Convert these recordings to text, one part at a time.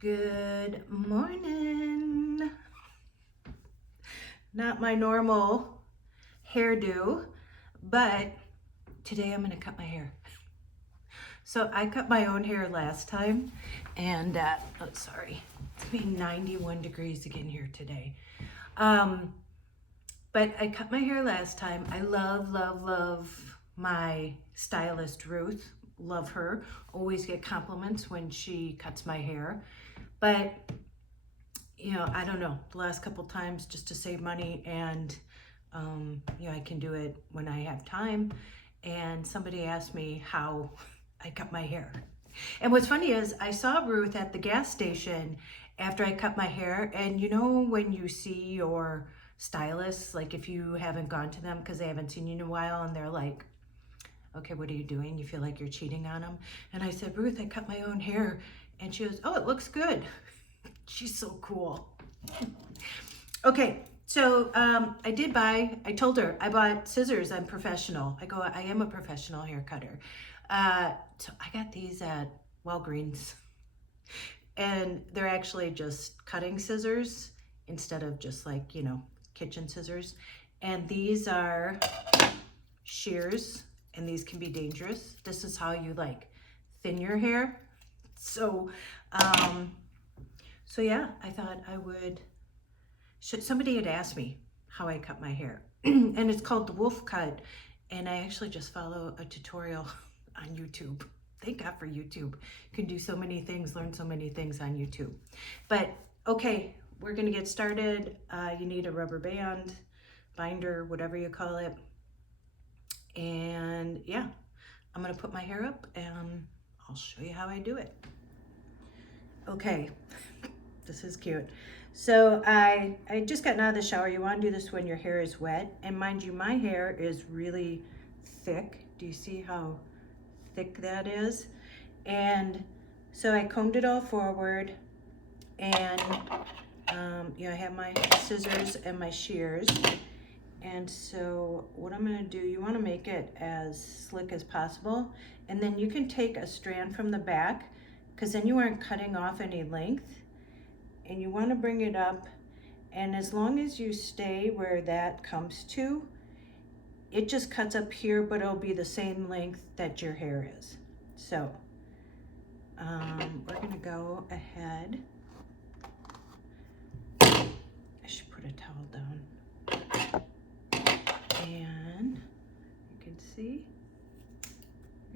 Good morning. Not my normal hairdo, but today I'm gonna cut my hair. So I cut my own hair last time and, sorry, it's gonna be 91 degrees again here today. But I cut my hair last time. I love my stylist, Ruth. Love her. Always get compliments when she cuts my hair. But, you know, I don't know, the last couple times just to save money and, you know, I can do it when I have time. And somebody asked me how I cut my hair. And what's funny is I saw Ruth at the gas station after I cut my hair. And you know, when you see your stylists, like if you haven't gone to them because they haven't seen you in a while and they're like, okay, what are you doing? You feel like you're cheating on them. And I said, Ruth, I cut my own hair. And she goes, oh, it looks good. She's so cool. Okay, so I told her I bought scissors. I'm professional. I am a professional hair cutter. So I got these at Walgreens. And they're actually just cutting scissors instead of just like, you know, kitchen scissors. And these are shears, and these can be dangerous. This is how you like thin your hair. So yeah, I thought I would, somebody had asked me how I cut my hair and it's called the wolf cut. And I actually just follow a tutorial on YouTube. Thank God for YouTube. You can do so many things, learn so many things on YouTube. But okay, we're gonna get started. You need a rubber band, binder, whatever you call it. And yeah, I'm gonna put my hair up and I'll show you how I do it. Okay, this is cute. So I just gotten out of the shower. You wanna do this when your hair is wet. And mind you, my hair is really thick. Do you see how thick that is? And so I combed it all forward and you know, I have my scissors and my shears. And so what I'm gonna do, you wanna make it as slick as possible. And then you can take a strand from the back because then you aren't cutting off any length. And you wanna bring it up. And as long as you stay where that comes to, it just cuts up here, but it'll be the same length that your hair is. So we're gonna go ahead. I should put a towel down. And you can see,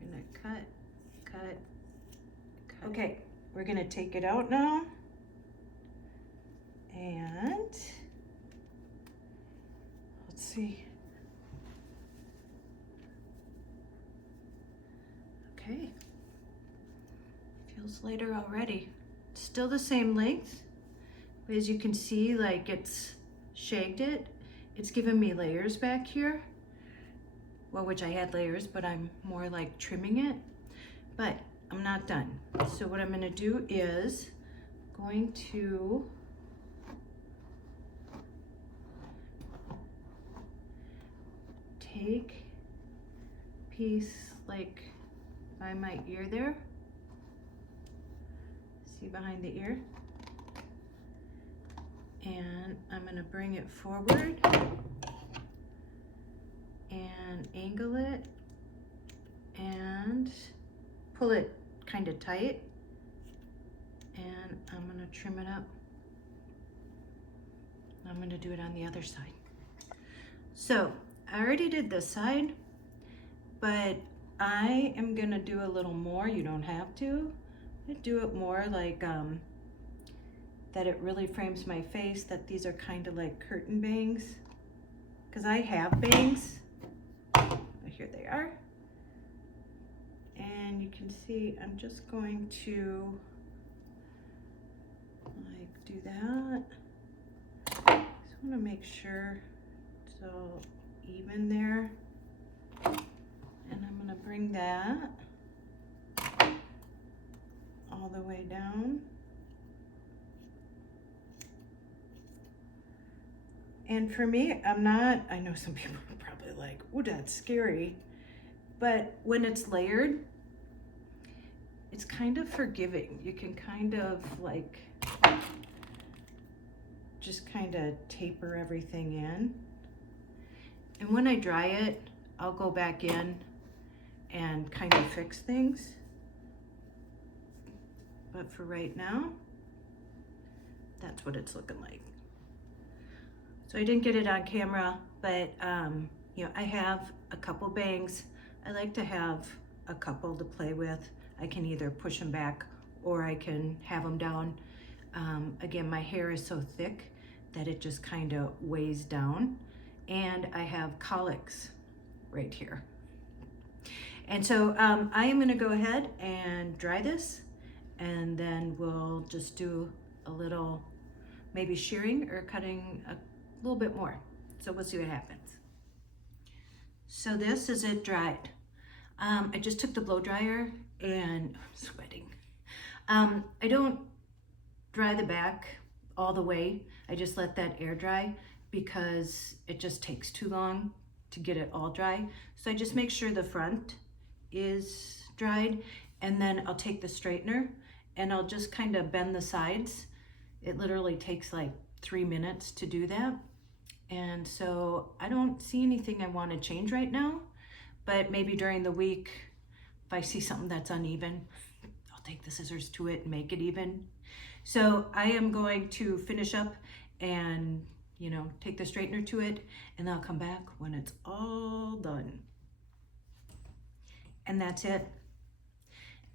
we're gonna cut. Okay, we're gonna take it out now. And let's see. Okay, feels lighter already. Still the same length, but as you can see, like it's shagged it. It's given me layers back here. Well, which I had layers, but I'm more like trimming it. But I'm not done. So what I'm gonna do is going to take a piece like by my ear there. See behind the ear? And I'm gonna bring it forward and angle it and pull it kind of tight. And I'm gonna trim it up. I'm gonna do it on the other side. So I already did this side, but I am gonna do a little more. You don't have to. I do it more like that it really frames my face, that these are kind of like curtain bangs. Because I have bangs. Oh, here they are. And you can see I'm just going to like do that. Just want to make sure it's all even there. And I'm gonna bring that all the way down. And for me, I know some people are probably like, oh, that's scary. But when it's layered, it's kind of forgiving. You can kind of like, just kind of taper everything in. And when I dry it, I'll go back in and kind of fix things. But for right now, that's what it's looking like. So I didn't get it on camera, but you know, I have a couple bangs. I like to have a couple to play with. I can either push them back or I can have them down. Again, my hair is so thick that it just kind of weighs down. And I have colics right here. And so I am gonna go ahead and dry this, and then we'll just do a little maybe shearing or cutting a little bit more. So we'll see what happens. So this is it dried. I just took the blow dryer and I'm sweating. I don't dry the back all the way. I just let that air dry because it just takes too long to get it all dry. So I just make sure the front is dried, and then I'll take the straightener and I'll just kind of bend the sides. It literally takes like 3 minutes to do that. And so I don't see anything I want to change right now, but maybe during the week, if I see something that's uneven, I'll take the scissors to it and make it even. So I am going to finish up and, you know, take the straightener to it, and I'll come back when it's all done. And that's it.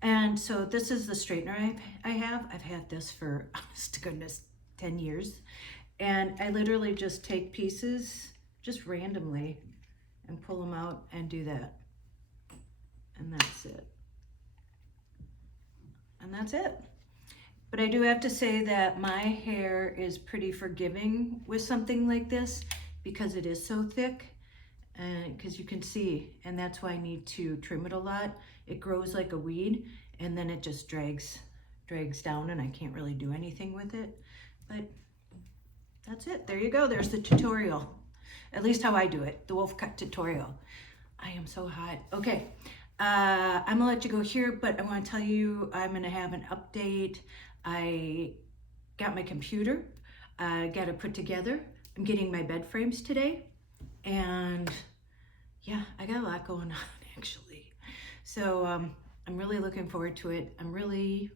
And so this is the straightener I have. I've had this for, honest to goodness, 10 years. And I literally just take pieces just randomly and pull them out and do that. And that's it. And that's it. But I do have to say that my hair is pretty forgiving with something like this because it is so thick, and because you can see, and that's why I need to trim it a lot. It grows like a weed, and then it just drags down, and I can't really do anything with it. But that's it. There you go. There's the tutorial. At least how I do it, the wolf cut tutorial. I am so hot. Okay, I'm gonna let you go here, but I want to tell you I'm gonna have an update. I got my computer, got it put together. I'm getting my bed frames today, and yeah, I got a lot going on actually. So I'm really looking forward to it. I'm really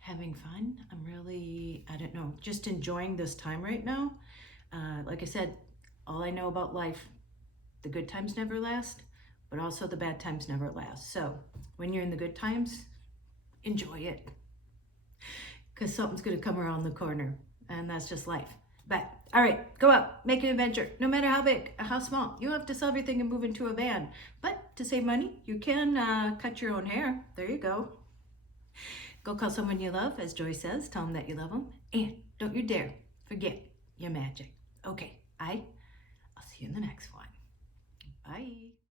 having fun. I'm really, I don't know, just enjoying this time right now. Like I said, all I know about life, the good times never last, but also the bad times never last. So when you're in the good times, enjoy it, because something's gonna come around the corner, and that's just life. But all right, go out, make an adventure, no matter how big, how small. You don't have to sell everything and move into a van, but to save money, you can cut your own hair. There you go. Go call someone you love, as Joy says, tell them that you love them, and don't you dare forget your magic. Okay, I'll see you in the next one. Bye.